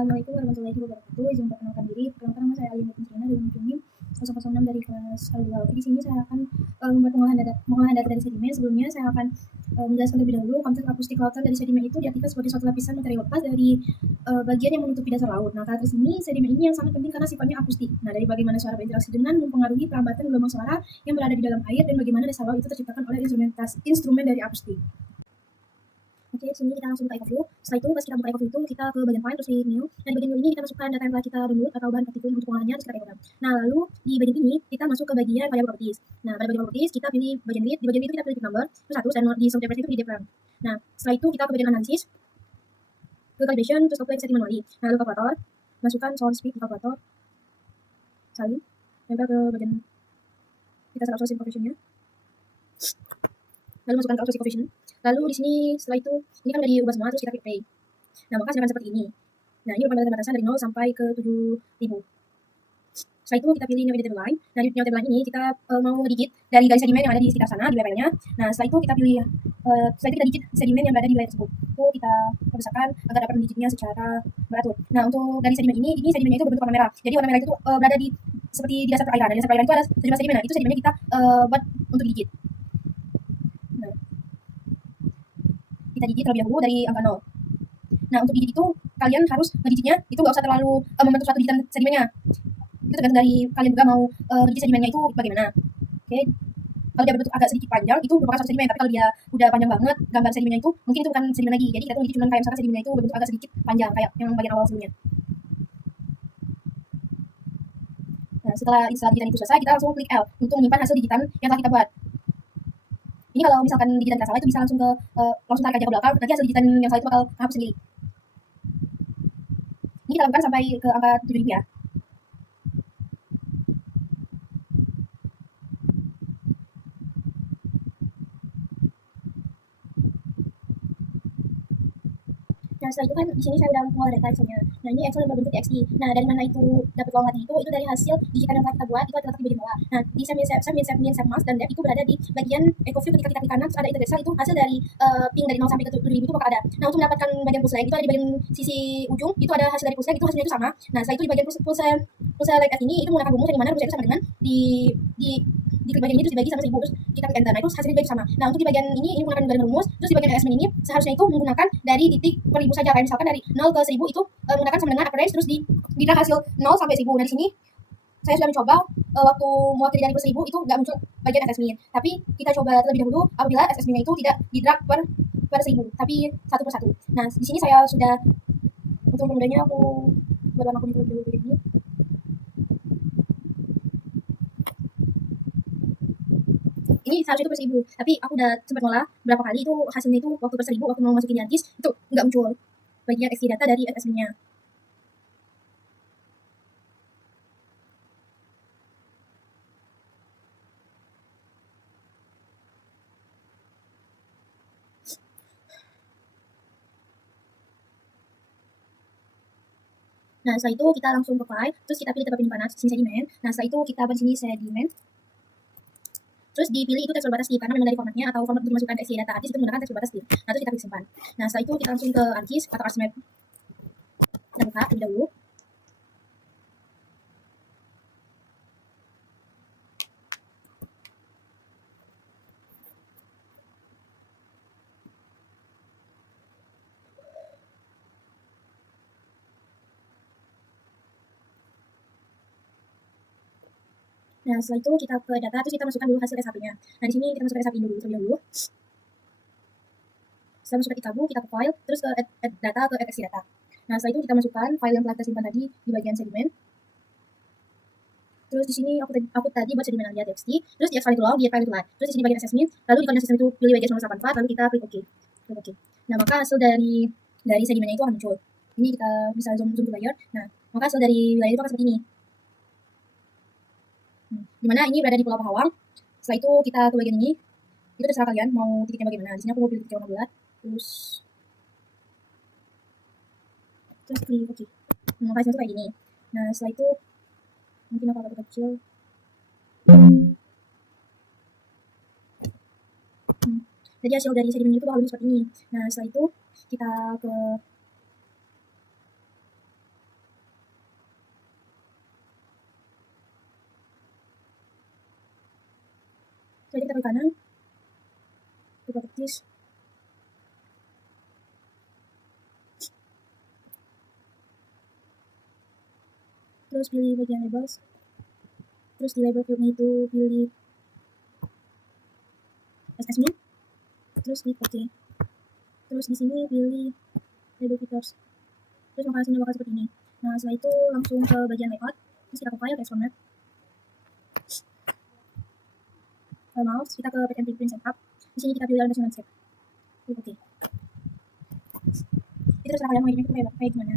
Assalamualaikum warahmatullahi wabarakatuh. Izin perkenalkan diri. Perkenalkan nama saya Alia Fitriana dari Unjungin 006 dari kelas L2. Oke, di sini saya akan membuat pengolahan data dari sedimen. Sebelumnya saya akan menjelaskan terlebih dahulu konsep akustik lautan dari sedimen itu diartikan sebagai suatu lapisan materi lepas dari bagian yang menutupi dasar laut. Nah, karakteristik ini sedimen ini yang sangat penting karena sifatnya akustik. Nah, dari bagaimana suara berinteraksi dengan mempengaruhi perlambatan gelombang suara yang berada di dalam air dan bagaimana dasar laut itu terciptakan oleh instrumen dari akustik. Oke, sini kita langsung buka EcoView. Setelah itu, pas kita buka EcoView itu, kita ke bagian Find, terus di New. Dan di bagian New ini kita masukkan data yang telah kita download atau bahan praktikum untuk pengolahannya, terus kita tekokan. Nah, lalu di bagian ini, kita masuk ke bagian Variable Properties. Nah, pada bagian Properties, kita pilih bagian Read. Di bagian Read itu kita pilih number, terus status, dan di Subject itu pilih different. Nah, setelah itu kita ke bagian Analisis, ke Calibration, terus calculate setting manually. Nah, lalu kalkulator, masukkan sound speed di kalkulator, salin, tempel ke bagian kita set outsourcing coefficient-nya. Lalu masukkan ke outsourcing coefficient. Lalu di sini setelah itu ini kan udah diubah semua, terus kita klik play. Nah, maka akan seperti ini. Nah, ini merupakan batasan dari 0 sampai ke 7.000. Setelah itu kita pilih new edit line. Nah, di new edit line ini kita mau ngedikit dari garis sedimen yang ada di sekitar sana di WP-nya. Nah, setelah itu kita pilih setelah itu kita dikit sedimen yang berada di wilayah tersebut. Itu kita besarkan agar dapat mendikitnya secara beratur. Nah, untuk dari sedimen ini sedimennya itu berbentuk warna merah. Jadi warna merah itu berada di seperti di dasar perairan. Dan di dasar perairan itu ada sejumlah sedimen. Nah, itu sedimennya kita buat untuk dikit. Nah, kita digit terlebih dahulu dari angka 0. Nah, untuk digit itu kalian harus ngedikitnya itu nggak usah terlalu membentuk suatu digitan sedimennya. Itu tergantung dari kalian juga mau ngedikit sedimennya itu bagaimana. Oke. Kalau dia berbentuk agak sedikit panjang itu merupakan suatu sedimen, tapi kalau dia udah panjang banget gambar sedimennya itu mungkin itu bukan sedimen lagi. Jadi kita tuh cuma kayak misalkan sedimennya itu berbentuk agak sedikit panjang kayak yang bagian awal sebelumnya. Nah, setelah digitan itu selesai, kita langsung klik L untuk menyimpan hasil digitan yang telah kita buat. Ini kalau misalkan digitan tidak salah itu bisa langsung tarik aja ke belakang, nanti hasil digitan yang salah itu bakal hapus sendiri. Ini kita lakukan sampai ke angka 7.000 ya. Nah, setelah itu kan di sini saya udah mengolah data Excel-nya. Nah, ini Excel yang berbentuk TXT. Nah, dari mana itu dapat uang lagi itu dari hasil digitan yang telah kita buat itu terletak di bagian bawah. Nah, di Save Mask dan Depth itu berada di bagian EcoView. Ketika kita klik kanan terus ada integrate cell itu hasil dari ping dari 0 sampai ke 7.000 itu bakal ada. Nah, untuk mendapatkan bagian pulse lag itu ada di bagian sisi ujung, itu ada hasil dari pulse lag itu hasilnya itu sama. Nah, setelah itu di bagian pulse lag F ini itu menggunakan rumus yang dimana rumusnya itu sama dengan di klik bagian ini terus dibagi sama 1000 terus kita klik enter. Nah, itu hasilnya juga sama. Nah, untuk di bagian ini menggunakan garis rumus, terus di bagian assessment ini seharusnya itu menggunakan dari titik per 1000 saja. Kayak misalkan dari 0 ke 1000 itu menggunakan sama dengan average terus di drag hasil 0 sampai 1000. Nah, di sini saya sudah mencoba waktu mewakili dari per 1000 itu nggak muncul bagian assessment. Tapi kita coba terlebih dahulu apabila assessment-nya itu tidak di drag per 1000, tapi satu per satu. Nah, di sini saya sudah untuk memudahnya aku buat warna kuning terlebih dahulu begini. Ini seharusnya itu per 1000, tapi aku udah sempat ngolah berapa kali itu hasilnya itu waktu per 1000 waktu mau masukin di ArcGIS itu nggak muncul bagian XT data dari assessment-nya. Nah, setelah itu kita langsung ke file, terus kita pilih tempat penyimpanan sini sedimen. Nah, setelah itu kita buat sini sedimen. Terus dipilih itu teks berbatas div karena memang dari formatnya atau format untuk dimasukkan XT data ArcGIS itu menggunakan teks berbatas div. Nah, terus kita klik simpan. Nah, setelah itu kita langsung ke ArcGIS atau ArcMap. Kita buka terlebih dahulu. Nah, setelah itu kita ke data, terus kita masukkan dulu hasil SHP-nya. Nah, di sini kita masukkan SHP dulu terlebih dahulu. Setelah masukkan ke tabu, kita ke file, terus ke add data, ke add XT data. Nah, setelah itu kita masukkan file yang telah kita simpan tadi di bagian sedimen. Terus di sini aku tadi buat sedimen alia txt, terus di file itu long, di file itu line. Terus di sini bagian assessment, lalu di koordinat sistem itu pilih WGS 084, lalu kita klik OK. Klik OK. Nah, maka hasil dari sedimennya itu akan muncul. Ini kita bisa zoom to layar. Nah, maka hasil dari wilayah itu akan seperti ini. Dimana ini berada di Pulau Pahawang. Setelah itu kita ke bagian ini. Itu terserah kalian mau titiknya bagaimana. Di sini aku mau pilih titik warna bulat. Terus klik OK. Nah, hasilnya itu kayak gini. Nah, setelah itu mungkin aku agak kecil. Jadi hasil dari sedimen itu bakal seperti ini. Nah, setelah itu kita ke Jadi kita klik kanan, kita ketis, terus pilih bagian labels, terus di label fieldnya itu pilih SSMIN, terus klik OK. Terus di sini pilih label features, terus maka hasilnya bakal seperti ini. Nah setelah itu langsung ke bagian layout, terus kita ke file text format, mouse kita ke pattern print setup. Di sini kita pilih animation landscape, klik OK. Itu terserah kalian mau editnya kayak gimana.